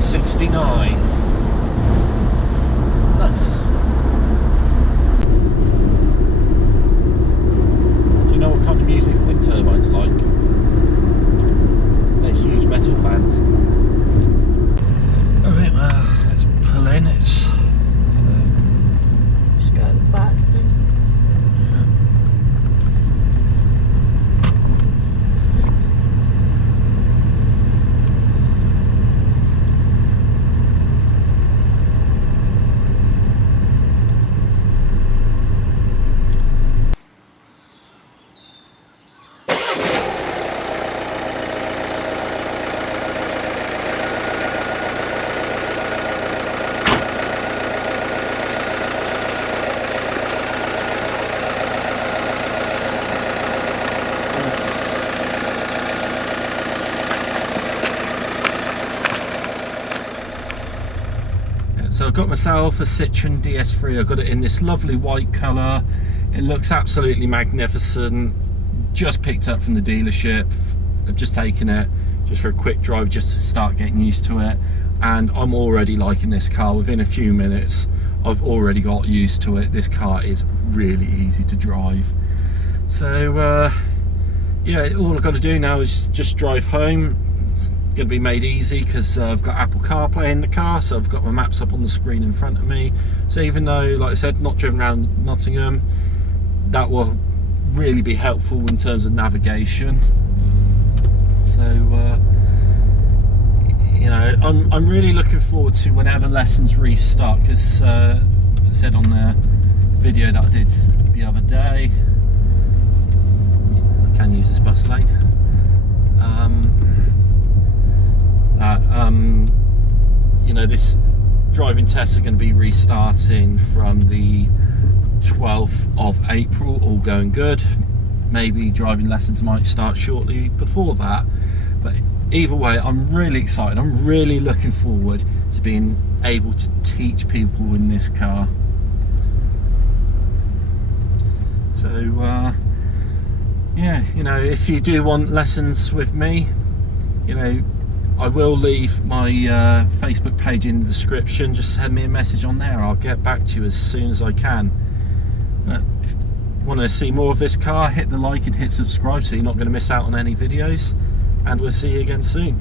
169. Nice. Do you know what kind of music wind turbines like? They're huge metal fans. Alright, well, let's pull in. It's Just go at the back. So I've got myself a Citroen DS3. I've got it in this lovely white colour. It looks absolutely magnificent. Just picked up from the dealership. I've just taken it just for a quick drive just to start getting used to it. And I'm already liking this car. Within a few minutes, I've already got used to it. This car is really easy to drive. So yeah, all I've got to do now is just drive home. Going to be made easy because I've got Apple CarPlay in the car, so I've got my maps up on the screen in front of me. So even though, like I said, not driven around Nottingham, that will really be helpful in terms of navigation. So you know, I'm really looking forward to whenever lessons restart, because I said on the video that I did the other day, I can use this bus lane. You know, this driving tests are going to be restarting from the 12th of April, all going good. Maybe driving lessons might start shortly before that, but either way, I'm really excited. I'm really looking forward to being able to teach people in this car. So yeah, you know, if you do want lessons with me, you know, I will leave my Facebook page in the description. Just send me a message on there. I'll get back to you as soon as I can. If you want to see more of this car, hit the like and hit subscribe so you're not going to miss out on any videos. And we'll see you again soon.